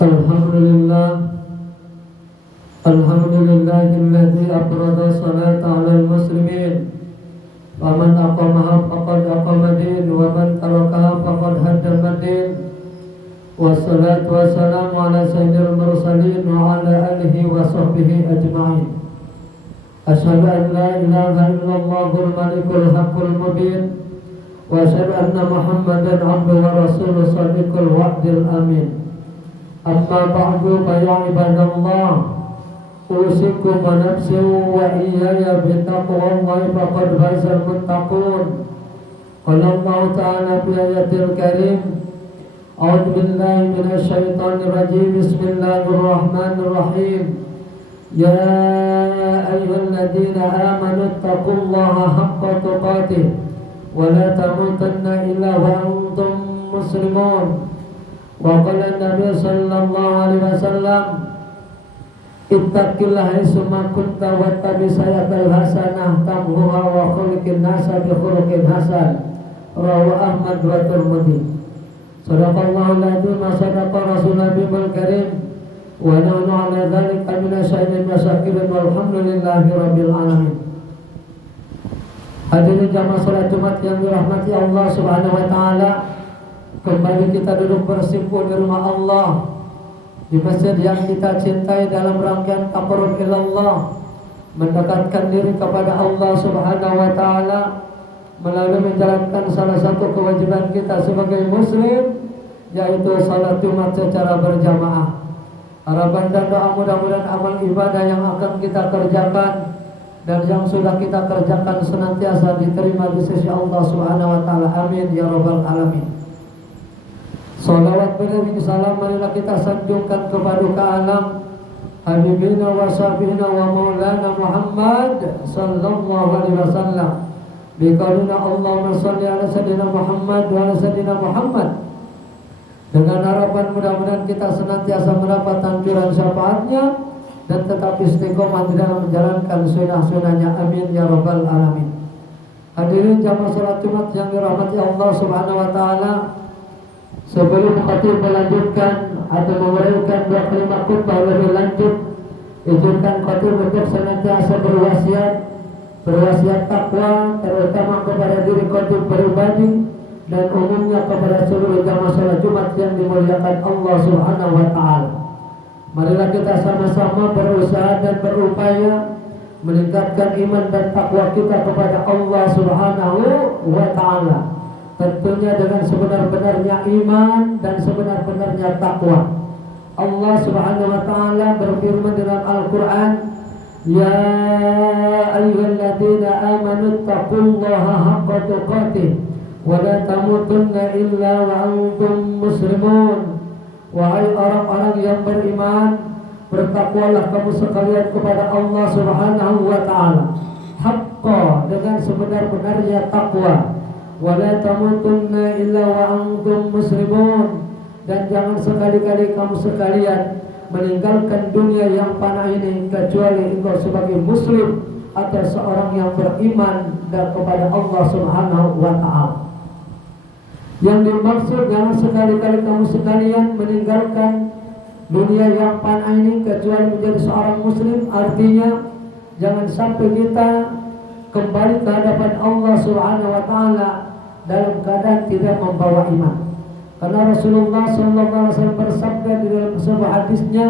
Alhamdulillah Alhamdulillahilladzi afrada salata 'alal muslimin wa man aqamaha faqad aqama din wa man tarakaha faqad haddama din wassalatu wassalamu ala sayyidil mursalin wa ala alihi wa sahbihi ajma'in. Asyhadu an la ilaha illallahul malikul haqqul mubin wa asyhadu anna Muhammadan abduhu wa rasuluhu shadiqul wa'dil amin. Amma ba'du fa ya ibadallah, usikum wa nafsi wa iyaya bittaqwallahi faqad fazal muttaqun. Qala Allah ta'ala fi ayatil karim, a'udzu billahi minasy syaithanir rajim, bismillahir rahim. Ya ayyuhalladzina amanu taqullaha haqqa tuqatih wa la tamutunna illa wa antum muslimun. Wa qala Nabi sallallahu alaihi wasallam, ittaqillah haitsuma kunta wattabi sayatal hasanah tamhuha wa khuliqin nasa bi khuluqin hasan. Rawahu Ahmad wa Tirmidzi. Shadaqallahu al-azim wa sadaqa rasulul bil karim wa nahnu ala dzalika minasyahidin wa syakirin walhamdulillahi rabbil alamin. Hadirin jamaah salat Jumat yang dirahmati Allah Subhanahu wa taala, kembali kita duduk bersimpuh di rumah Allah, di masjid yang kita cintai dalam rangkaian taqarrub ilallah, mendekatkan diri kepada Allah Subhanahu wa taala melalui menjalankan salah satu kewajiban kita sebagai muslim, yaitu salat Jumat secara berjamaah. Harapan dan doa mudah-mudahan amal ibadah yang akan kita kerjakan dan yang sudah kita kerjakan senantiasa diterima di sisi Allah Subhanahu wa taala. Amin ya rabbal alamin. Salawat beriring salam marilah kita sanjungkan kepada alam habibina wa sahbina wa maulana Muhammad sallallahu alaihi wasallam. Biqaulina Allahumma shalli ala sayyidina Muhammad wa ala sayyidina Muhammad. Dengan harapan mudah-mudahan kita senantiasa mendapat anjuran syafaatnya dan tetap istiqomah di dalam menjalankan sunnah-sunnahnya. Amin ya rabbal alamin. Hadirin jamaah salat Jumat yang dirahmati Allah Subhanahu wa taala, sebelum khatib melanjutkan atau memberikan dua kalimat khutbah lebih lanjut, izinkan khatib untuk senantiasa berwasiat takwa, terutama kepada diri khatib pribadi dan umumnya kepada seluruh jamaah salat Jumat yang dimuliakan Allah Subhanahu wa taala. Marilah kita sama-sama berusaha dan berupaya meningkatkan iman dan takwa kita kepada Allah Subhanahu wa taala. Tentunya dengan sebenar-benarnya iman dan sebenar-benarnya takwa. Allah Subhanahu wa taala berfirman dalam Al-Qur'an, ya ayyuhalladzina amanu taqullaha haqqa tuqatih wa la tamutunna illa wa antum muslimun. Wahai orang-orang yang beriman, bertakwalah kamu sekalian kepada Allah Subhanahu wa taala haqqa, dengan sebenar-benarnya takwa. Wala tamutunna illa wa antum muslimun, dan jangan sekali-kali kamu sekalian meninggalkan dunia yang fana ini kecuali engkau sebagai muslim atau seorang yang beriman dan kepada Allah Subhanahu wa taala. Yang dimaksud jangan sekali-kali kamu sekalian meninggalkan dunia yang fana ini kecuali menjadi seorang muslim, artinya jangan sampai kita kembali ke hadapan Allah Subhanahu wa taala dalam keadaan tidak membawa iman. Karena Rasulullah SAW bersabda di dalam sebuah hadisnya,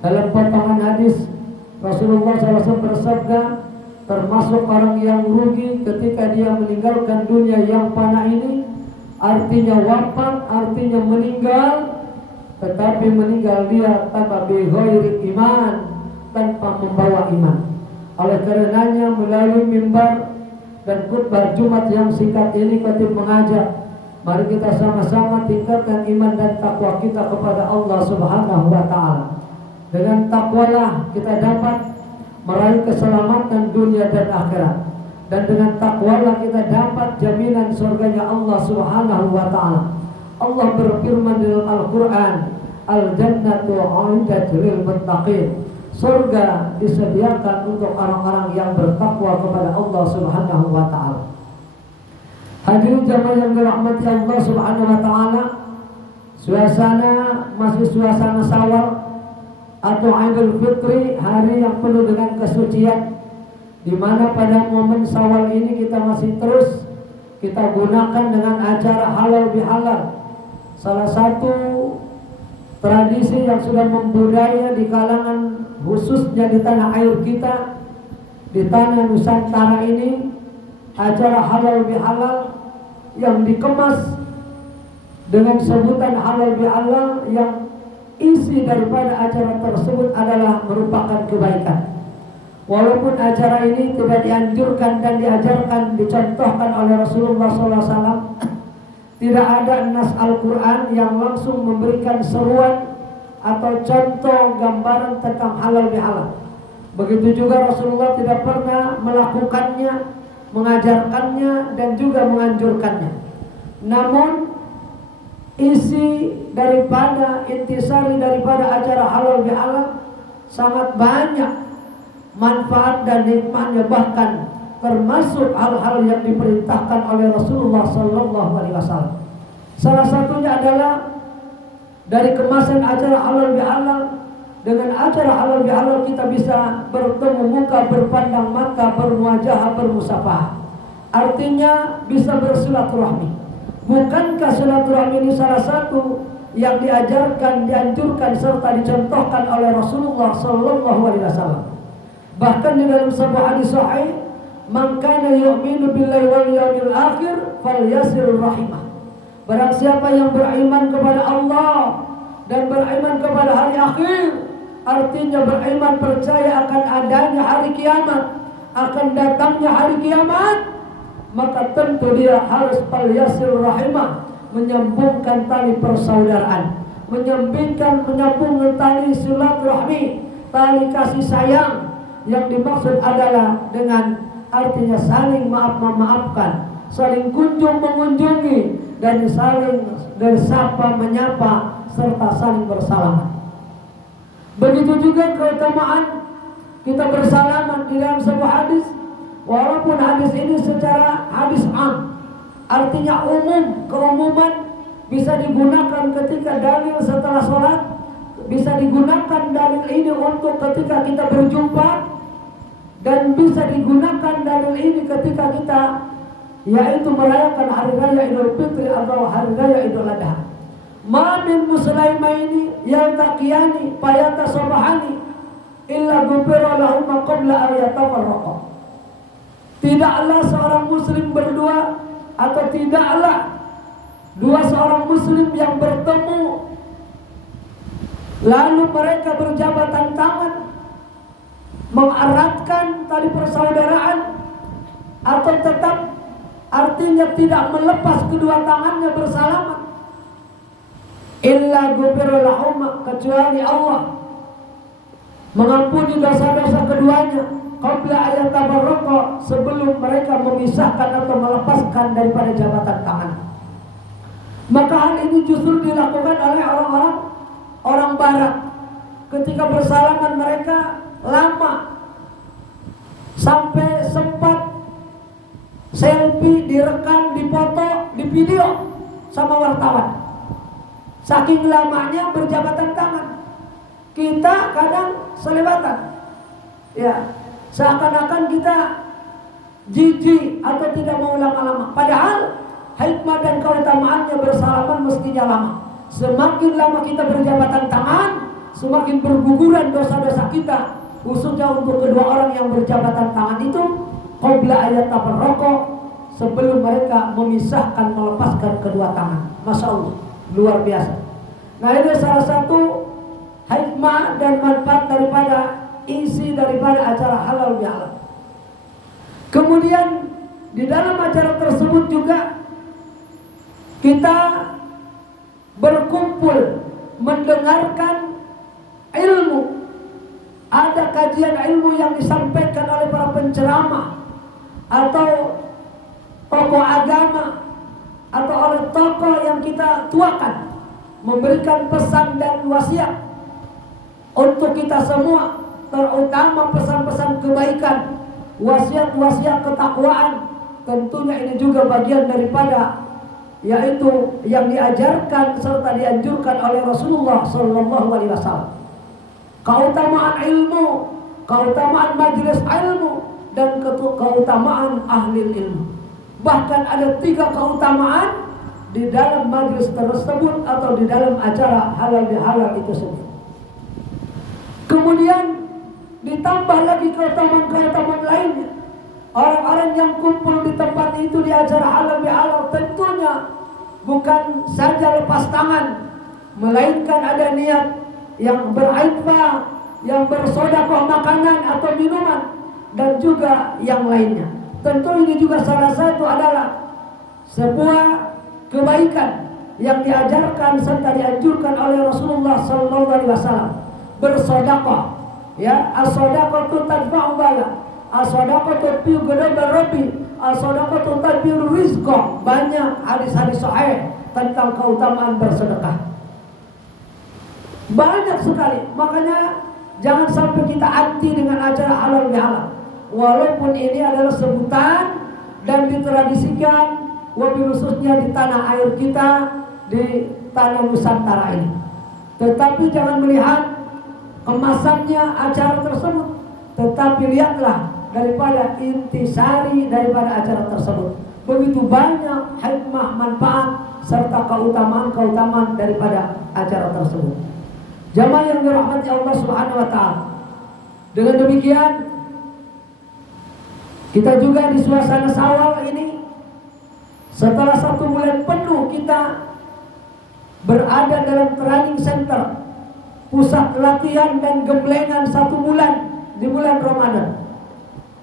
dalam potongan hadis Rasulullah SAW bersabda, termasuk orang yang rugi ketika dia meninggalkan dunia yang fana ini, artinya wafat, artinya meninggal, tetapi meninggal dia tanpa bighairi iman, tanpa membawa iman. Oleh karenanya melalui mimbar dan khutbah Jumat yang singkat ini khatib mengajak, mari kita sama-sama tingkatkan iman dan takwa kita kepada Allah Subhanahu wa taala. Dengan takwalah kita dapat meraih keselamatan dunia dan akhirat, dan dengan takwalah kita dapat jaminan surganya Allah Subhanahu wa taala. Allah berfirman dalam Al-Qur'an, al-jannatu 'indatul lil muttaqin. Surga disediakan untuk orang-orang yang bertakwa kepada Allah Subhanahu wa taala. Hadirin jamaah yang dirahmati Allah Subhanahu wa taala, Suasana masih suasana Syawal atau Idul Fitri, hari yang penuh dengan kesucian, di mana pada momen Syawal ini kita masih terus kita gunakan dengan acara halal bihalal. Salah satu tradisi yang sudah membudaya di kalangan khususnya di tanah air kita, di tanah Nusantara ini, acara halal bihalal yang dikemas dengan sebutan halal bihalal, yang isi daripada acara tersebut adalah merupakan kebaikan. Walaupun acara ini tidak dianjurkan dan diajarkan, dicontohkan oleh Rasulullah SAW, tidak ada nas Al-Quran yang langsung memberikan seruan atau contoh gambaran tentang halal bihalal. Begitu juga Rasulullah tidak pernah melakukannya, mengajarkannya, dan juga menganjurkannya. Namun isi daripada, intisari daripada acara halal bihalal sangat banyak manfaat dan nikmatnya, bahkan termasuk hal-hal yang diperintahkan oleh Rasulullah SAW. Salah satunya adalah dari kemasan acara halal bihalal. Dengan acara halal bihalal kita bisa bertemu muka, berpandang mata, bermuajahah, bermusafahah. Artinya bisa bersilaturahmi. Bukankah silaturahmi ini salah satu yang diajarkan, dianjurkan, serta dicontohkan oleh Rasulullah SAW? Bahkan di dalam sebuah hadis sahih, "Man kana yu'minu billahi wal yawmil akhir falyasil rahimah." Barang siapa yang beriman kepada Allah dan beriman kepada hari akhir, artinya beriman percaya akan adanya hari kiamat, akan datangnya hari kiamat, maka tentu dia harus falyasil rahimah, menyambungkan tali persaudaraan, menyambungkan tali silaturahmi, tali kasih sayang. Yang dimaksud adalah dengan artinya saling maaf-memaafkan, saling kunjung mengunjungi, dan saling bersapa menyapa, serta saling bersalaman. Begitu juga keutamaan kita bersalaman di dalam sebuah hadis. Walaupun hadis ini secara hadis am, artinya umum, keumuman, bisa digunakan ketika dalil setelah sholat, bisa digunakan dalil ini untuk ketika kita berjumpa, dan bisa digunakan dalil ini ketika kita yaitu merayakan hari raya Idul Fitri atau hari raya Idul Adha. Ma min muslimaini yaltaqiyani fayatasabahani illa ghufira lahum qabla an yatafarraqa. Tidaklah seorang muslim berdua, atau tidaklah dua seorang muslim yang bertemu lalu mereka berjabatan tangan, mengeratkan tali persaudaraan, atau tetap artinya tidak melepas kedua tangannya bersalaman, illa ghufira lahum, kecuali Allah mengampuni dosa-dosa keduanya qabla ayat tabarraqa, sebelum mereka memisahkan atau melepaskan daripada jabatan tangan. Maka hal ini justru dilakukan oleh orang barat. Ketika bersalaman mereka lama, sampai sempat selfie, direkam, dipoto, divideo sama wartawan. Saking lamanya berjabatan tangan. Kita kadang selewatan, ya, seakan-akan kita jijik atau tidak mau lama-lama. Padahal hikmah dan keutamaannya bersalaman mestinya lama. Semakin lama kita berjabatan tangan, semakin berguguran dosa-dosa kita, khususnya untuk kedua orang yang berjabatan tangan itu, qabla ayat tabarraqa, sebelum mereka memisahkan, melepaskan kedua tangan. Masya Allah, luar biasa. Nah, ini salah satu hikmah dan manfaat daripada isi daripada acara halal bihalal. Kemudian di dalam acara tersebut juga kita berkumpul mendengarkan ilmu. Ada kajian ilmu yang disampaikan oleh para penceramah atau tokoh agama atau oleh tokoh yang kita tuakan, memberikan pesan dan wasiat untuk kita semua, terutama pesan-pesan kebaikan, wasiat-wasiat ketakwaan. Tentunya ini juga bagian daripada yaitu yang diajarkan serta dianjurkan oleh Rasulullah Sallallahu Alaihi Wasallam. Keutamaan ilmu, keutamaan majelis ilmu, dan keutamaan ahli ilmu. Bahkan ada 3 keutamaan di dalam majelis tersebut atau di dalam acara halal bihalal itu sendiri. Kemudian ditambah lagi keutamaan-keutamaan lainnya. Orang-orang yang kumpul di tempat itu di acara halal bihalal tentunya bukan saja lepas tangan, melainkan ada niat yang berinfak, yang bersedekah makanan atau minuman, dan juga yang lainnya. Tentu ini juga salah satu adalah sebuah kebaikan yang diajarkan serta dianjurkan oleh Rasulullah Sallallahu Alaihi Wasallam. Bersedekah, ya, as-sadaqatu tadfa'u bala, as-sadaqatu tu'ti rabbi, as-sadaqatu tadbiru rizqa. Banyak hadis-hadis sahih tentang keutamaan bersedekah. Banyak sekali. Makanya jangan sampai kita anti dengan acara halal bihalal. Walaupun ini adalah sebutan dan ditradisikan, wabil khususnya di tanah air kita, di tanah Nusantara ini. Tetapi jangan melihat kemasannya acara tersebut, tetapi lihatlah daripada intisari daripada acara tersebut. Begitu banyak hikmah, manfaat serta keutamaan-keutamaan daripada acara tersebut. Jamaah yang dirahmati Allah Subhanahu wa taala. Dengan demikian kita juga di suasana Syawal ini, setelah 1 bulan penuh kita berada dalam training center, pusat latihan dan gemblengan 1 bulan di bulan Ramadan.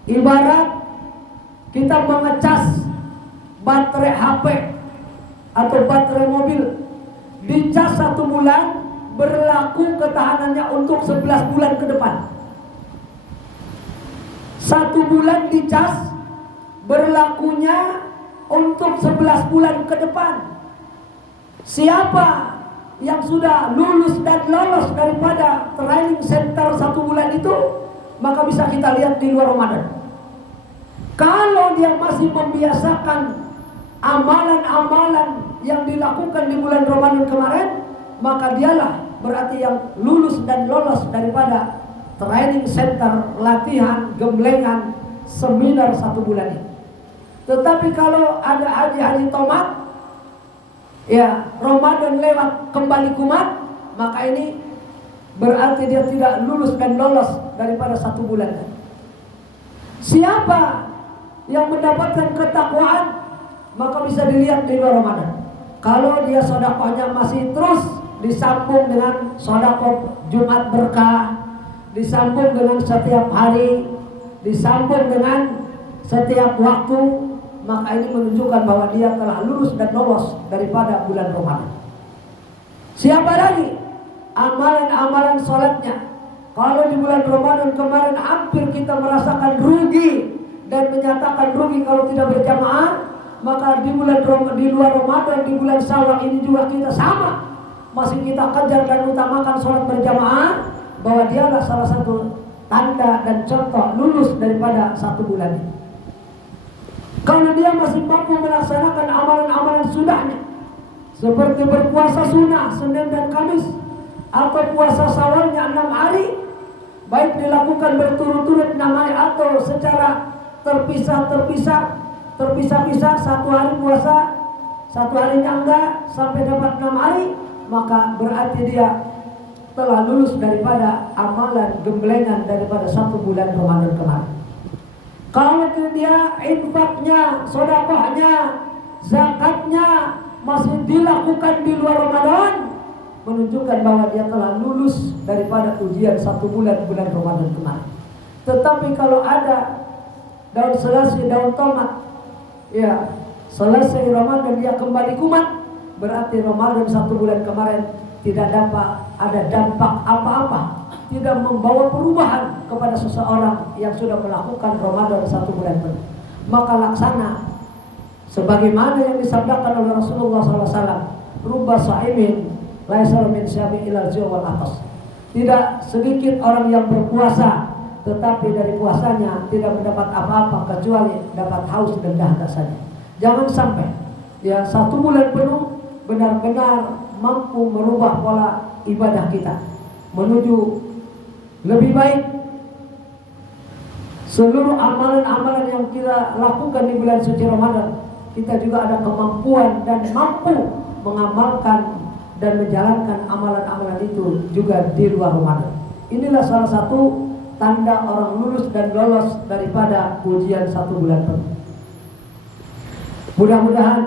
Ibarat kita mengecas baterai HP atau baterai mobil, dicas 1 bulan, berlaku ketahanannya untuk 11 bulan ke depan. 1 bulan dicas, berlakunya untuk 11 bulan ke depan. Siapa yang sudah lulus dan lolos daripada training center 1 bulan itu, maka bisa kita lihat di luar Ramadan. Kalau dia masih membiasakan amalan-amalan yang dilakukan di bulan Ramadan kemarin, maka dialah berarti yang lulus dan lolos daripada training center, latihan, gemblengan, seminar 1 bulan ini. Tetapi kalau ada haji-haji tomat, ya Ramadan lewat kembali kumat, maka ini berarti dia tidak lulus dan lolos daripada 1 bulan. Siapa yang mendapatkan ketakwaan, maka bisa dilihat di luar Ramadan. Kalau dia sedekahnya masih terus disambung dengan sedekah Jumat berkah, disambung dengan setiap hari, disambung dengan setiap waktu, maka ini menunjukkan bahwa dia telah lulus dan lolos daripada bulan Ramadan. Siapa lagi? Amalan-amalan sholatnya, kalau di bulan Ramadan kemarin hampir kita merasakan rugi dan menyatakan rugi kalau tidak berjamaah, maka di luar Ramadan, di bulan Syawal ini juga kita sama, masih kita kejar dan utamakan sholat berjamaah, bahwa dialah salah satu tanda dan contoh lulus daripada 1 bulan ini. Karena dia masih mampu melaksanakan amalan-amalan sunahnya, seperti berpuasa sunnah Senin dan Kamis, atau puasa Syawalnya 6 hari, baik dilakukan berturut-turut 6 hari atau secara terpisah-pisah, 1 hari puasa, 1 harinya enggak, sampai dapat 6 hari, maka berarti dia telah lulus daripada amalan gemblengan daripada 1 bulan Ramadan kemarin. Kalau dia infaknya, sedekahnya, zakatnya masih dilakukan di luar Ramadan, menunjukkan bahwa dia telah lulus daripada ujian 1 bulan Ramadan kemarin. Tetapi kalau ada daun selasih, daun tomat, ya selesai Ramadan dia kembali kumat, berarti Ramadan 1 bulan kemarin tidak dapat ada dampak apa-apa, tidak membawa perubahan kepada seseorang yang sudah melakukan Ramadan 1 bulan penuh. Maka laksana sebagaimana yang disabdakan oleh Rasulullah SAW, rubba sha'imin laisa min syami ilal wal atas. Tidak sedikit orang yang berpuasa, tetapi dari puasanya tidak mendapat apa-apa kecuali dapat haus dan dahaga saja. Jangan sampai ya 1 bulan penuh benar-benar mampu merubah pola ibadah kita menuju lebih baik. Seluruh amalan-amalan yang kita lakukan di bulan suci Ramadan, kita juga ada kemampuan dan mampu mengamalkan dan menjalankan amalan-amalan itu juga di luar Ramadan. Inilah salah satu tanda orang lulus dan lolos daripada ujian 1 bulan penuh. Mudah-mudahan